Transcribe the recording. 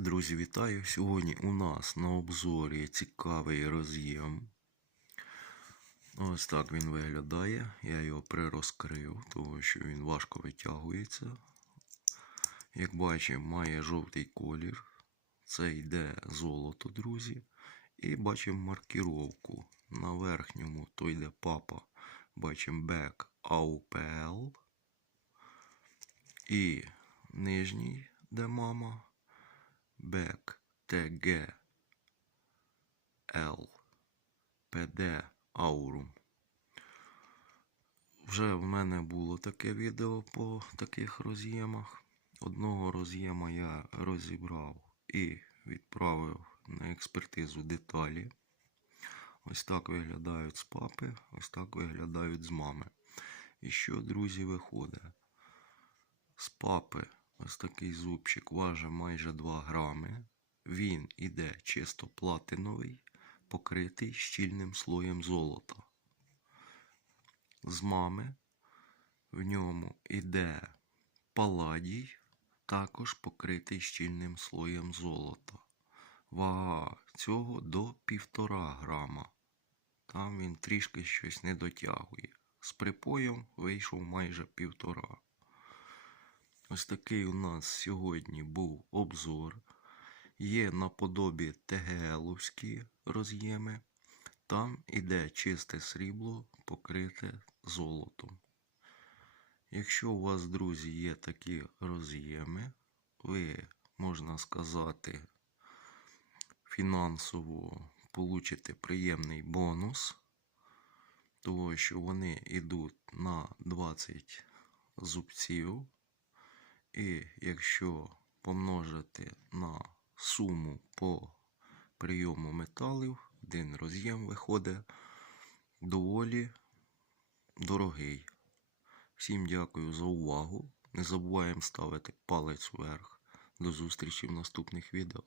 Друзі, вітаю! Сьогодні у нас на обзорі цікавий роз'єм. Ось так він виглядає. Я його прирозкрив, тому що він важко витягується. Як бачимо, має жовтий колір. Це йде золото, друзі. І бачимо маркіровку. На верхньому то йде папа. Бачимо бек AUPL. І нижній, де мама. Бек ТГ Л ПД Аурум. Вже в мене було таке відео по таких роз'ємах. Одного роз'єма я розібрав і відправив на експертизу деталі. Ось так виглядають з папи, ось так виглядають з мами. І що, друзі, виходить? З папи ось такий зубчик важить майже 2 грами. Він іде чисто платиновий, покритий щільним слоєм золота. З мами в ньому іде паладій, також покритий щільним слоєм золота. Вага цього до 1,5 грама. Там він трішки щось не дотягує. З припоєм вийшов майже півтора. Ось такий у нас сьогодні був обзор. Є наподобі ТГЛовські роз'єми. Там іде чисте срібло, покрите золотом. Якщо у вас, друзі, є такі роз'єми, ви, можна сказати, фінансово получите приємний бонус, того що вони йдуть на 20 зубців. І якщо помножити на суму по прийому металів, один роз'єм виходить доволі дорогий. Всім дякую за увагу. Не забуваємо ставити палець вверх. До зустрічі в наступних відео.